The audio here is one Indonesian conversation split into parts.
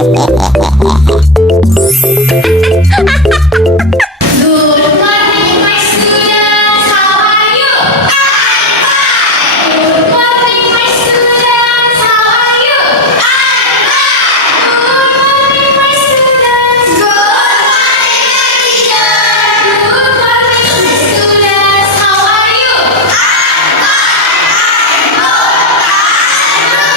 morning, my students. How are you? I'm fine. Good morning, my students. How are you? I'm fine. Good morning, my students. Good morning, teacher. Good morning, my students. How are you? I'm fine. I'm good. I'm good.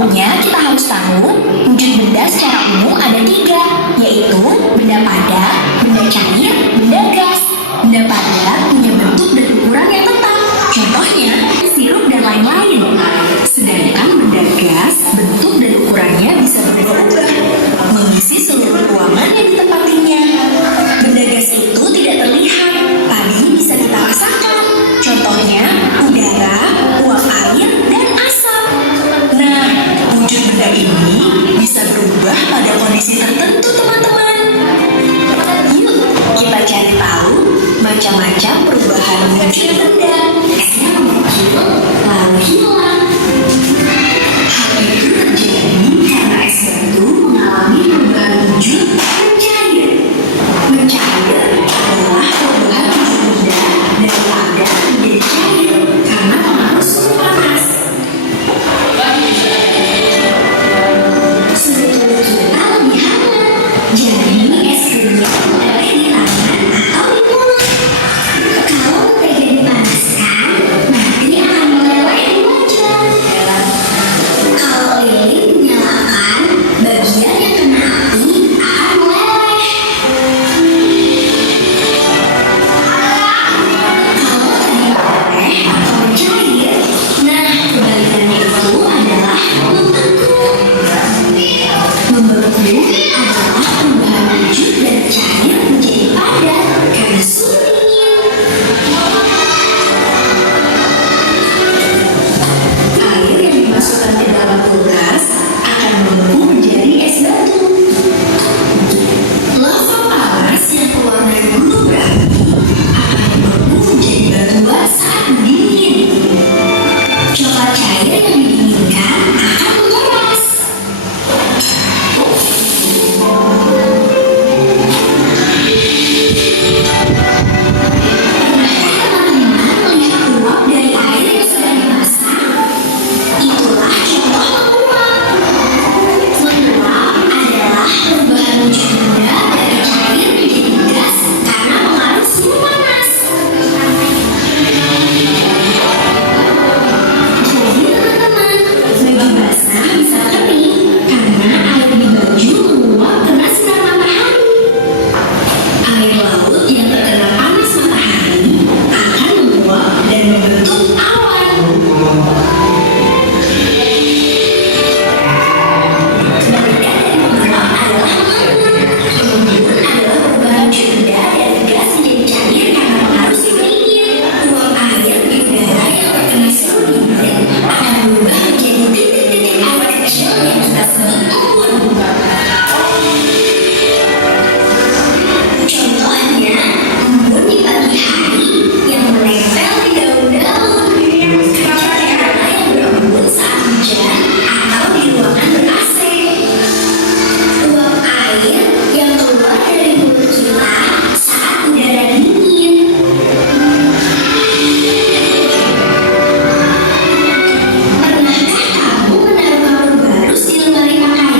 Sebelumnya kita harus tahu wujud benda secara umum ada 3, yaitu benda padat, benda cair, benda gas. Benda padat punya bentuk dan ukuran yang tetap, contohnya sirup dan lain-lain. Sedangkan benda gas bentuk dan ukurannya bisa berubah-ubah, mengisi seluruh ruangan yang ditempatinya. Benda gas itu tidak terlihat, tapi bisa kita rasakan, contohnya udara, uap air, dan asap. Nah, wujud benda ini bisa berubah pada kondisi tertentu, teman-teman. Yuk, kita cari tahu macam-macam perubahan wujud benda. Esnya muncul, lalu hilang. Hal itu terjadi karena es batu mengalami perubahan wujud mencair. Mencair adalah perubahan wujud benda dari padat menjadi cair karena pengaruh suhu panas. Suhu tubuh kita lebih hangat, jadi es krimnya meleleh di tangan atau di mulut. Kalau mentega dipanaskan, nanti akan meleleh di wajah. Kalau lilin dinyalakan, bagian yang kena api akan meleleh. Kalau tadi meleleh atau mencair, nah kebalikannya itu adalah membeku. Membeku adalah perubahan wujud dari cair menjadi padat karena suhu dingin. Air yang dimasukkan ke dalam kulkas akan membeku menjadi es batu. Lava panas yang keluar dari gunung berapi akan membeku menjadi batuan saat dingin. Coklat cair yang didinginkan akan mengeras. Pernahkah teman-teman melihat uap dari air yang sedang dimasak? Itulah contoh menguap. Menguap adalah perubahan wujud benda dari cair menjadi gas karena pengaruh suhu panas. Jadi teman-teman, baju basah bisa kering karena air di baju menguap kena sinar matahari. Air laut yang terkena panas matahari akan menguap dan membentuk awan. Kebalikan dari menguap adalah mengembun. Mengembun adalah perubahan wujud benda dari gas menjadi cair karena pengaruh suhu dingin. Uap air di udara yang terkena suhu dingin akan berubah menjadi titik-titik air kecil yang kita sebut embun. Contohnya, embun di pagi hari yang menempel di daun-daun. Contohnya yang berembun saat hujan atau di ruangan ber-AC. Uap air yang keluar dari mulut kita saat udara dingin. Pernahkah kamu menaruh kapur baru di lemari pakaian?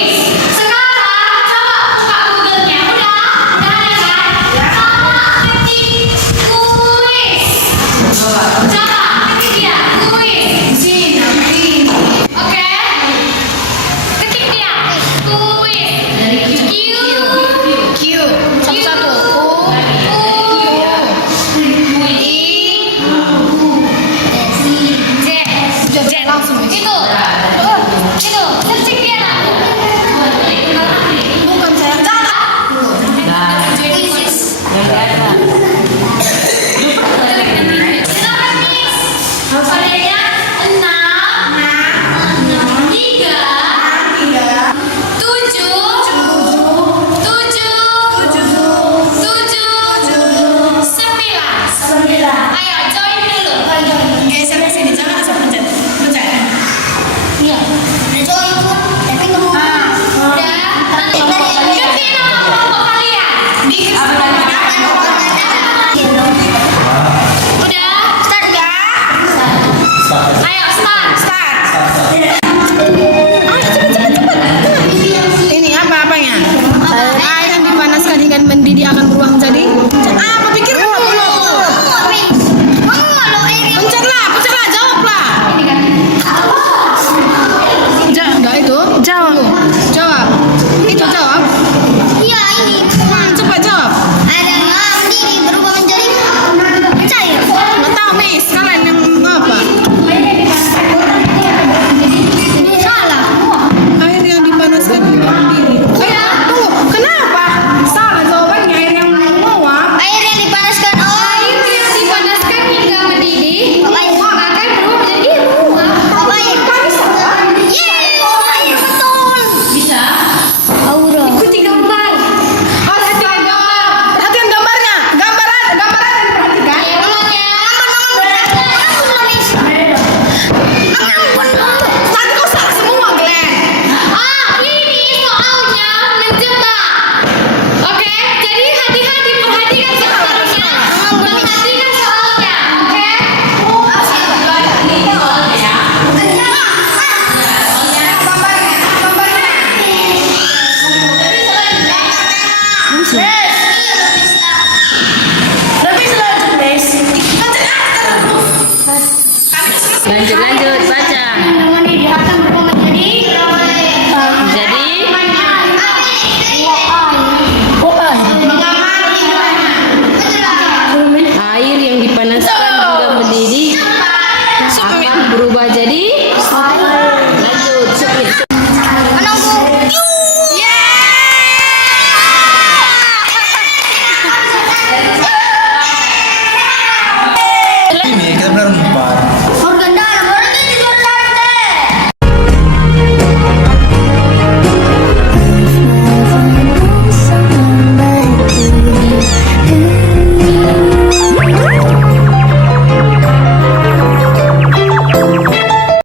Sekarang coba buka Google-nya. Udah ada kan? Coba ketik kuis. Coba ketik dia kuis. Oke. Ketik dia kuis. Q. Satu-satu. J. Langsung. Itu. Searching dia lah. Bukan saya. Kodenya 6 3 7 Ayo join dulu. Geser ke sini, jangan asal pencet. Pencet. Iya. Udah join pun, tapi nggak mau. Udah. Ganti nama kelompok kalian. Udah. Start ya. Ayo start. Ini apa-apanya? Air yang dipanaskan hingga mendidih akan berubah menjadi apa pikirmu dulu? Pencetlah, jawablah. Enggak itu. Jawab.